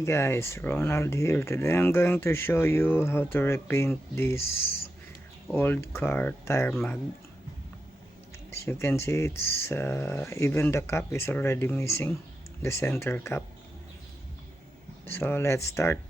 Hey guys, Ronald here. Today I'm going to show you how to repaint this old car tire mag. As you can see, it's even the cap is already missing, the center cap. So let's start.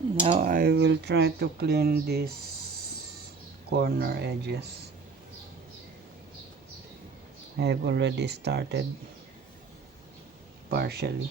Now I will try to clean these corner edges. I have already started partially.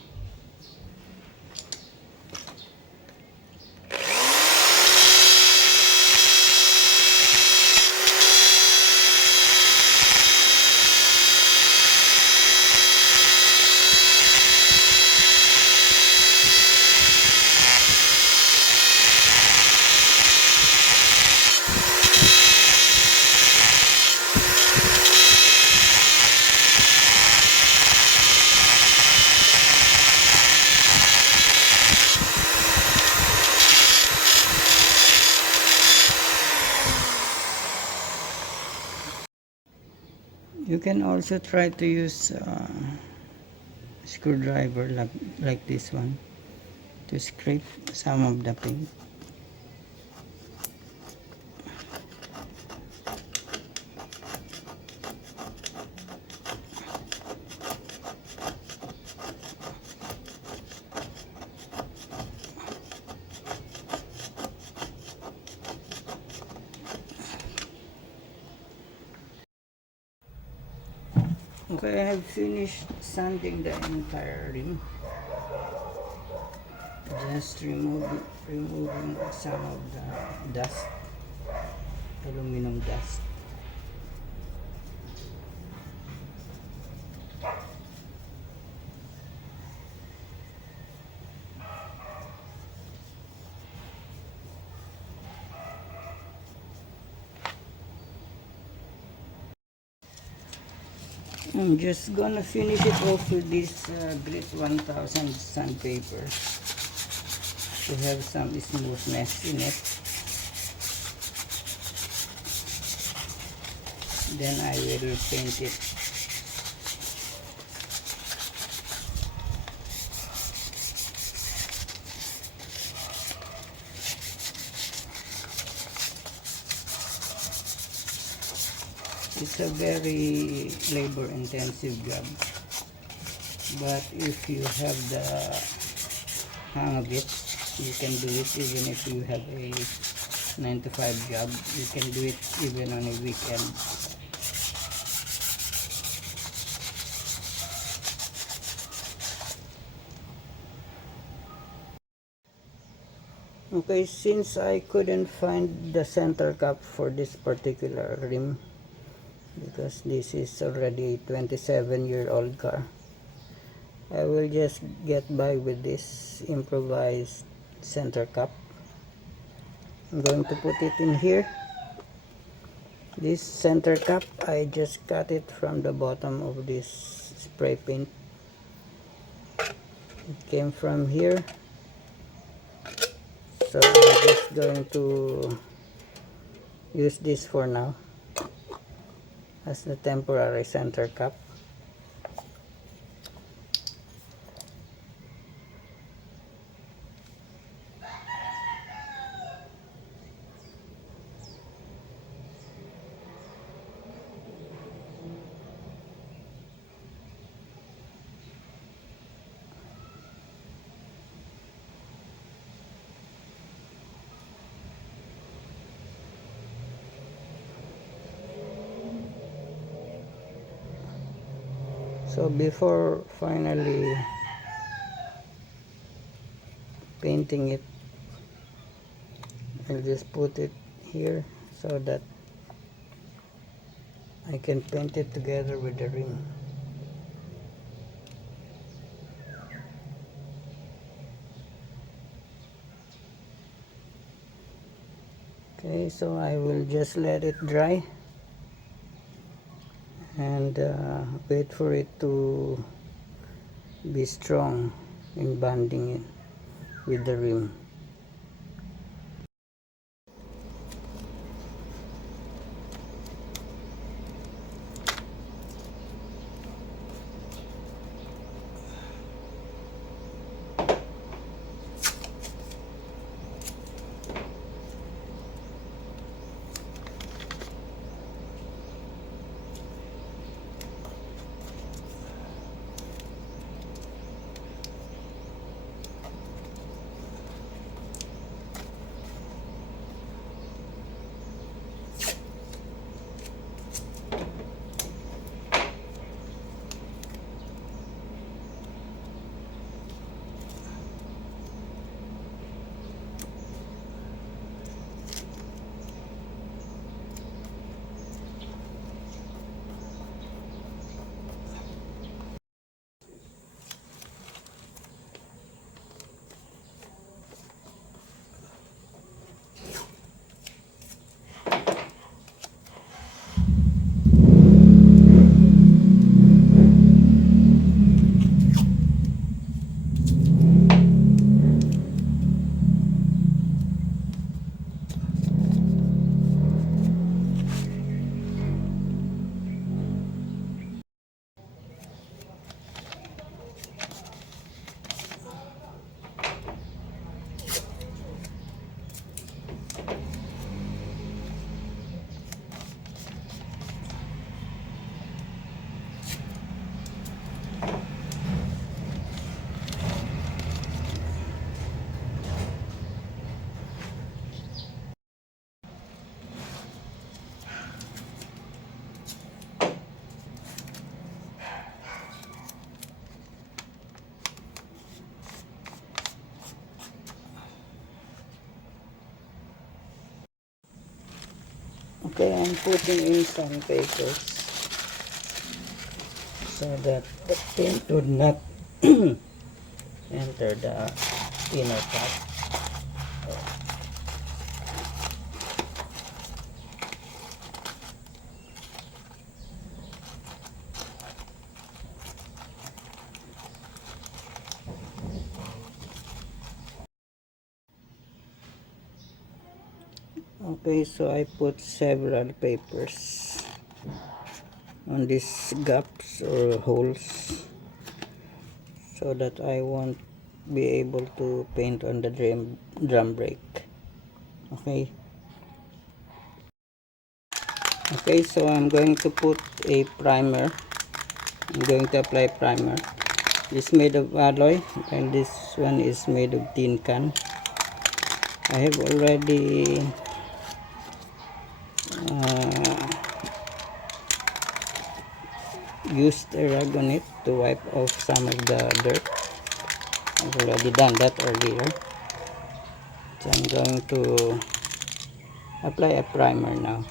You can also try to use screwdriver like this one to scrape some of the paint. Okay, I have finished sanding the entire rim. Just removing some of the dust, aluminum dust. I'm just gonna finish it off with this Grit 1000 sandpaper to have some smoothness in it. Then I will paint it. It's a very labor intensive job, but if you have the hang of it, you can do it even if you have a 9 to 5 job. You can do it even on a weekend. Okay, since I couldn't find the center cap for this particular rim, because this is already a 27-year-old car, I will just get by with this improvised center cap. I'm going to put it in here. This center cap, I just cut it from the bottom of this spray paint. It came from here, so I'm just going to use this for now as the temporary center cap. So before finally painting it, I'll just put it here so that I can paint it together with the rim. Okay, so I will just let it dry and wait for it to be strong in bonding it with the rim. Okay, I'm putting in some papers so that the paint would not enter the inner part. Okay, so I put several papers on these gaps or holes so that I won't be able to paint on the drum brake. Okay, so I'm going to put a primer. I'm going to apply primer. This is made of alloy and this one is made of tin can. I have already used a rag on it to wipe off some of the dirt. I've already done that earlier. So I'm going to apply a primer now.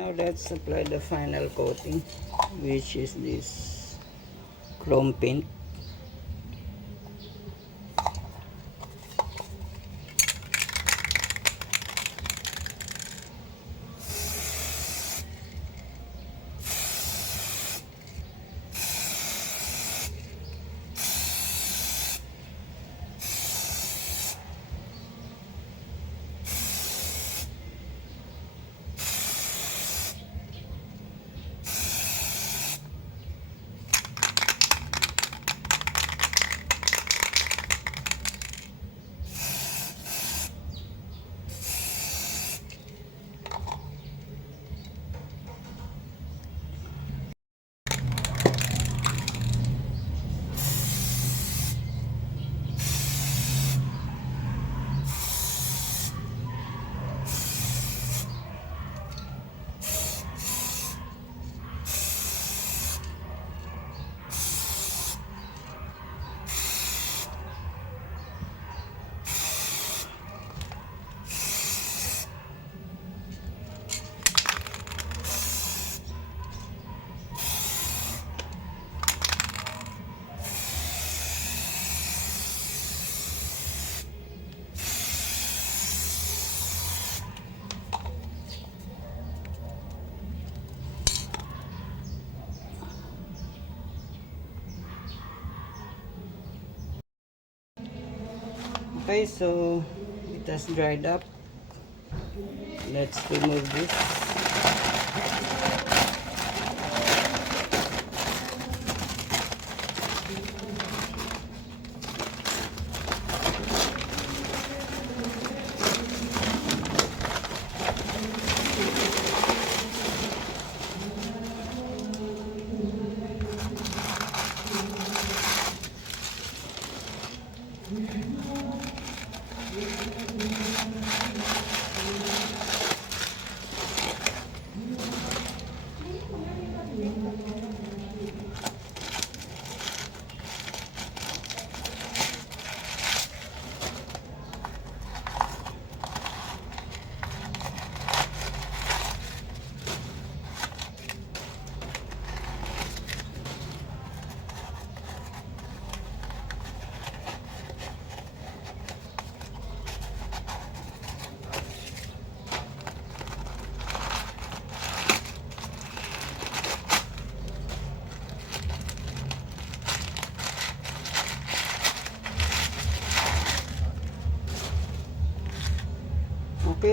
Now let's apply the final coating, which is this chrome paint. Okay, so it has dried up. Let's remove this.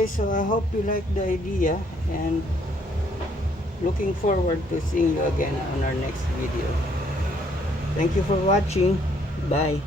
Okay, so I hope you like the idea, and looking forward to seeing you again on our next video. Thank you for watching. Bye.